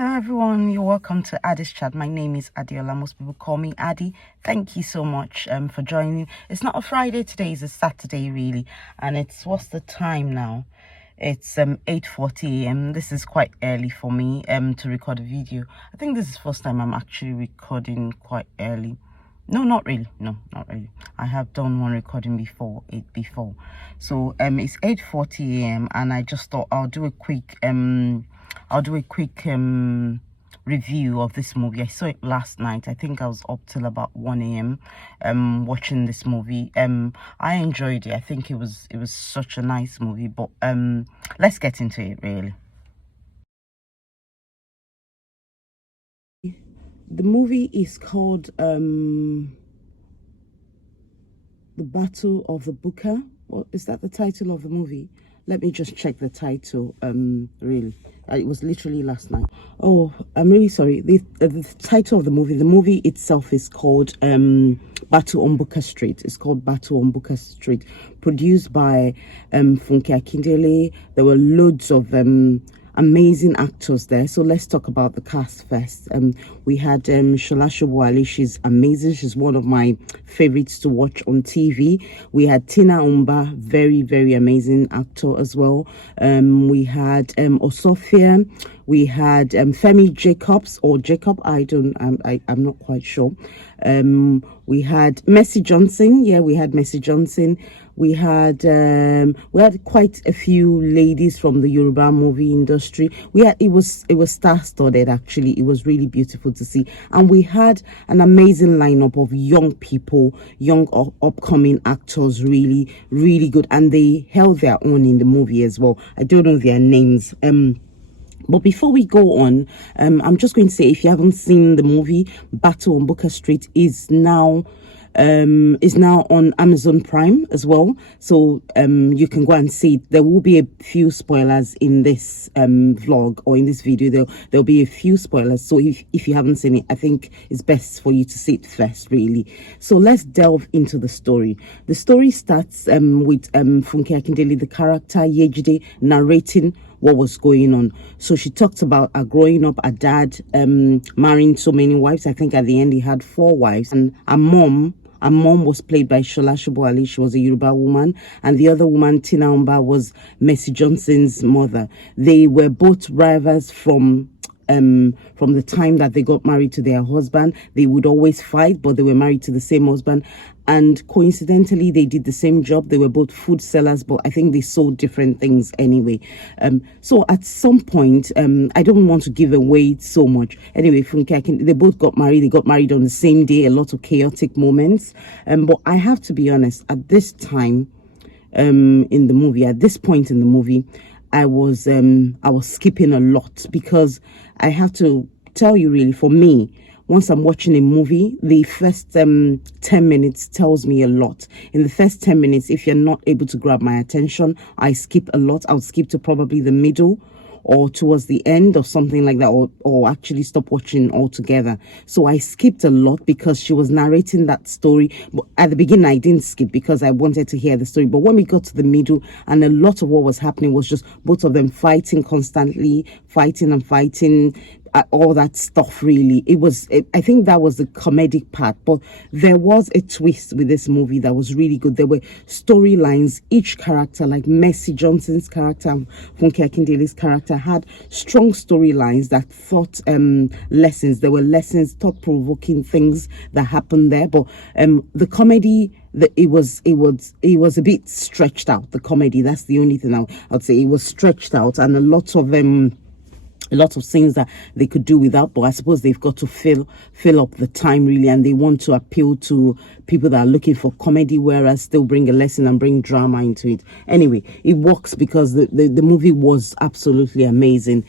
Hello everyone, you're welcome to Addie's chat. My name is Addie. Most people call me Addie. Thank you so much for joining. It's not a Friday today, it's a Saturday really, and it's what's the time now? It's 8:40 a.m. This is quite early for me to record a video. I think this is the first time I'm actually recording quite early. No, not really. No, not really. I have done one recording before. So it's 8:40 a.m. and I just thought I'll do a quick review of this movie. I saw it last night. I think I was up till about 1 a.m. Watching this movie. I enjoyed it. I think it was such a nice movie, but let's get into it really. The movie is called The Battle of the Booker. What is that, the title of the movie? Let me just check the title. Really, it was literally last night. Oh, I'm really sorry. The title of the movie itself is called Battle on Booker Street. It's called Battle on Booker Street, produced by Funke Akindele. There were loads of amazing actors there. So let's talk about the cast first. We had Shola Shobuale. She's amazing. She's one of my favorites to watch on TV. We had Tina Umba, very, very amazing actor as well. We had Osofia. We had Femi Jacobs or Jacob. I'm not quite sure. We had Mercy Johnson. Yeah, we had Mercy Johnson. We had quite a few ladies from the Yoruba movie industry. It was star-studded actually. It was really beautiful to see, and we had an amazing lineup of young people, young upcoming actors, really, really good, and they held their own in the movie as well. I don't know their names. But before we go on, I'm just going to say, if you haven't seen the movie, Battle on Booker Street is now on Amazon Prime as well, so you can go and see it. There will be a few spoilers in this vlog or in this video. There'll be a few spoilers, so if you haven't seen it, I think it's best for you to see it first really. So let's delve into the story. The story starts with Funke Akindele, the character Yejide, narrating what was going on. So she talked about her growing up, her dad marrying so many wives. I think at the end he had 4 wives, and her mom was played by Shola Shobuale. She was a Yoruba woman, and the other woman, Tina Umba, was Mercy Johnson's mother. They were both rivals from the time that they got married to their husband. They would always fight, but they were married to the same husband, and coincidentally they did the same job. They were both food sellers, but I think they sold different things anyway. So at some point, I don't want to give away so much. Anyway, they both got married. They got married on the same day. A lot of chaotic moments, but I have to be honest, at this time in the movie, at this point in the movie, I was skipping a lot, because I have to tell you really, for me, once I'm watching a movie, the first 10 minutes tells me a lot. In the first 10 minutes, if you're not able to grab my attention, I skip a lot. I'll skip to probably the middle or towards the end or something like that, or actually stop watching altogether. So I skipped a lot because she was narrating that story. But at the beginning I didn't skip because I wanted to hear the story. But when we got to the middle, and a lot of what was happening was just both of them fighting constantly, fighting, all that stuff really. I think that was the comedic part, but there was a twist with this movie that was really good. There were storylines. Each character, like Mercy Johnson's character, Funke Akindele's character, had strong storylines that taught lessons. There were lessons, thought-provoking things that happened there. But the comedy, it was a bit stretched out. The comedy, that's the only thing I'd say. It was stretched out, and a lot of things that they could do without, but I suppose they've got to fill up the time really, and they want to appeal to people that are looking for comedy, whereas still bring a lesson and bring drama into it. Anyway, it works because the movie was absolutely amazing.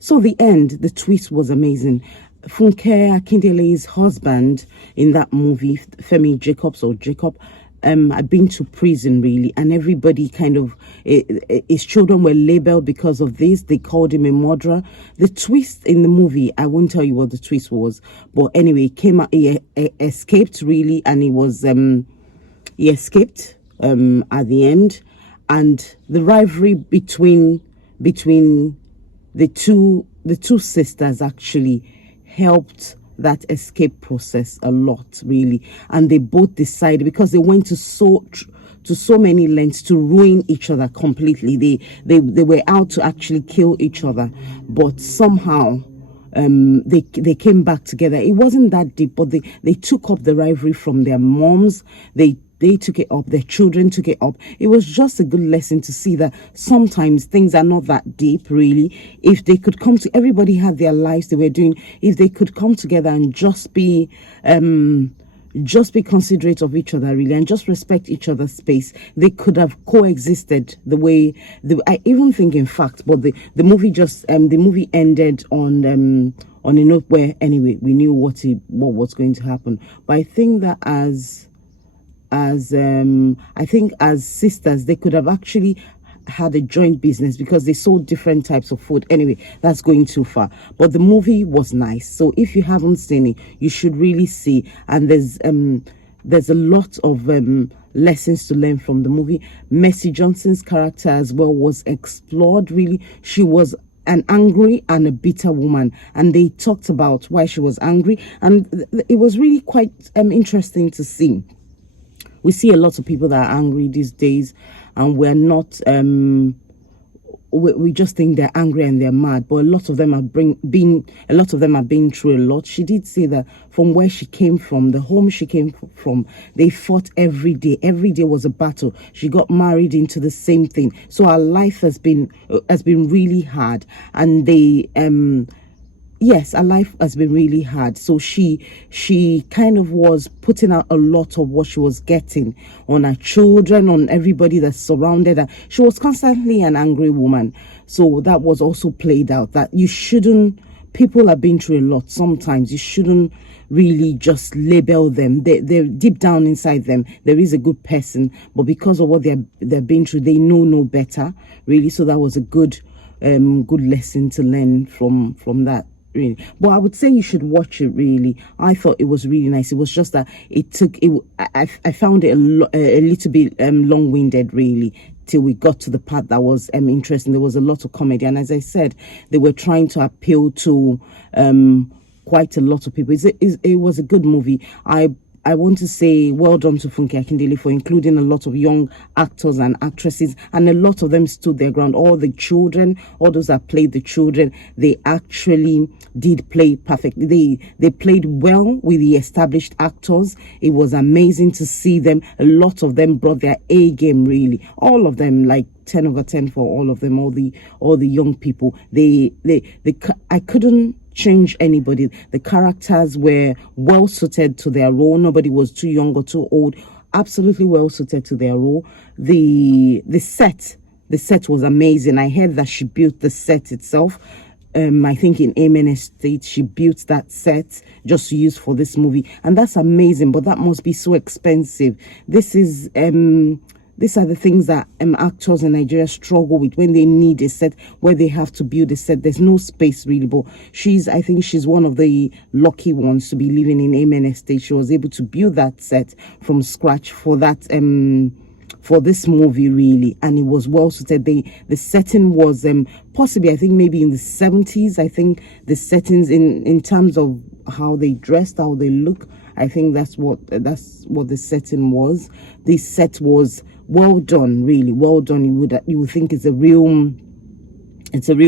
So the end, the twist was amazing. Funke Akindele's husband in that movie, Femi Jacobs or Jacob, I've been to prison really, and everybody kind of, his children were labeled because of this. They called him a murderer. The twist in the movie, I won't tell you what the twist was, but anyway, he escaped really, and he escaped at the end, and the rivalry between the two the two sisters actually helped that escape process a lot, really. And they both decided, because they went to so many lengths to ruin each other completely. They were out to actually kill each other, but somehow they came back together. It wasn't that deep, but they took up the rivalry from their moms. They took it up, their children took it up. It was just a good lesson to see that sometimes things are not that deep, really. If they could come to, everybody had their lives they were doing. If they could come together and just be considerate of each other, really, and just respect each other's space, they could have coexisted the way I even think, in fact, but the movie ended on a note where, anyway, we knew what was going to happen. But I think that I think as sisters, they could have actually had a joint business because they sold different types of food. Anyway, that's going too far. But the movie was nice. So if you haven't seen it, you should really see. And there's a lot of lessons to learn from the movie. Mercy Johnson's character as well was explored, really. She was an angry and a bitter woman, and they talked about why she was angry, and it was really quite interesting to see. We see a lot of people that are angry these days, and we're not we just think they're angry and they're mad, but a lot of them have been through a lot. She did say that from where she came from, the home she came from, they fought every day. Every day was a battle. She got married into the same thing, so her life has been really hard, and yes, her life has been really hard. So she kind of was putting out a lot of what she was getting on her children, on everybody that surrounded her. She was constantly an angry woman. So that was also played out, that people have been through a lot. Sometimes you shouldn't really just label them. They're deep down inside them, there is a good person, but because of what they're been through, they know no better, really. So that was a good lesson to learn from that. Really. But I would say you should watch it, really. I thought it was really nice. It was just that I found it a little bit long-winded, really, till we got to the part that was interesting. There was a lot of comedy, and as I said, they were trying to appeal to quite a lot of people. It was a good movie. I want to say well done to Funke Akindele for including a lot of young actors and actresses, and a lot of them stood their ground. All the children, all those that played the children, they actually did play perfectly. They played well with the established actors. It was amazing to see them. A lot of them brought their A game, really. All of them, like 10 over 10 for all of them, all the young people. I couldn't change anybody. The characters were well suited to their role. Nobody was too young or too old. Absolutely well suited to their role. The set was amazing. I heard that she built the set itself. I think in Amen Estate, she built that set just to use for this movie, and that's amazing. But that must be so expensive. These are the things that actors in Nigeria struggle with when they need a set, where they have to build a set. There's no space, really. But I think she's one of the lucky ones to be living in Amen Estate. She was able to build that set from scratch for that for this movie, really, and it was well suited. The setting was possibly, I think, maybe in the 70s. I think the settings in terms of how they dressed, how they look, I think that's what the setting was. The set was well done, really well done. You would think it's a real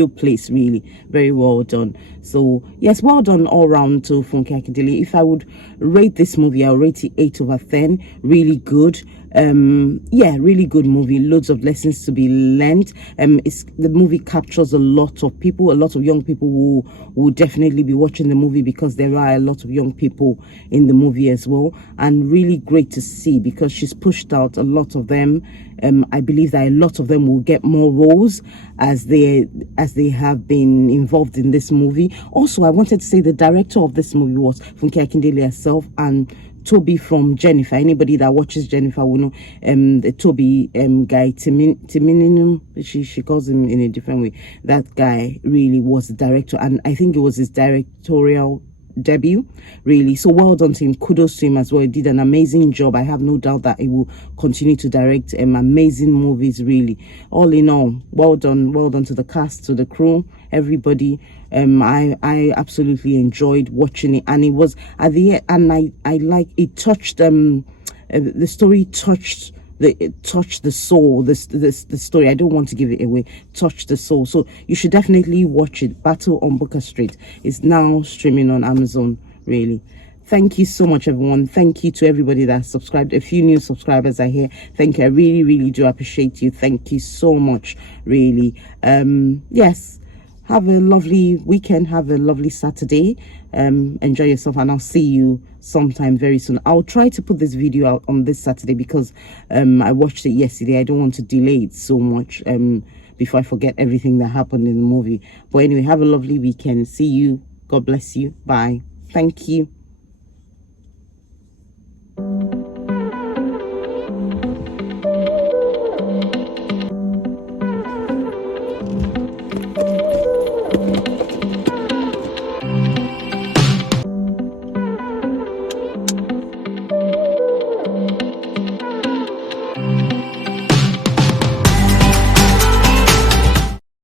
place, really. Very well done. So yes, well done all round to Funke Akindele. If I would rate this movie, I'll rate it 8 over 10. Really good. Really good movie. Loads of lessons to be learned. The movie captures a lot of people. A lot of young people who will definitely be watching the movie, because there are a lot of young people in the movie as well, and really great to see, because she's pushed out a lot of them. I believe that a lot of them will get more roles as they have been involved in this movie. Also, I wanted to say the director of this movie was Funke Akindele herself, and Toby from Jennifer. Anybody that watches Jennifer will know the Toby guy, Timininu, she calls him in a different way. That guy really was the director, and I think it was his directorial debut, really. So well done to him. Kudos to him as well. He did an amazing job. I have no doubt that he will continue to direct amazing movies, really. All in all, well done to the cast, to the crew, everybody. I absolutely enjoyed watching it, and it was at the end, and I like it. Touched the story touched it touched the soul. The story, I don't want to give it away, touched the soul. So you should definitely watch it. Battle on Booker Street is now streaming on Amazon, really. Thank you so much, everyone. Thank you to everybody that subscribed. A few new subscribers are here. Thank you. I really do appreciate you. Thank you so much, really. Yes, have a lovely weekend. Have a lovely Saturday. Enjoy yourself, and I'll see you sometime very soon. I'll try to put this video out on this Saturday because I watched it yesterday. I don't want to delay it so much before I forget everything that happened in the movie. But anyway, have a lovely weekend. See you. God bless you. Bye. Thank you.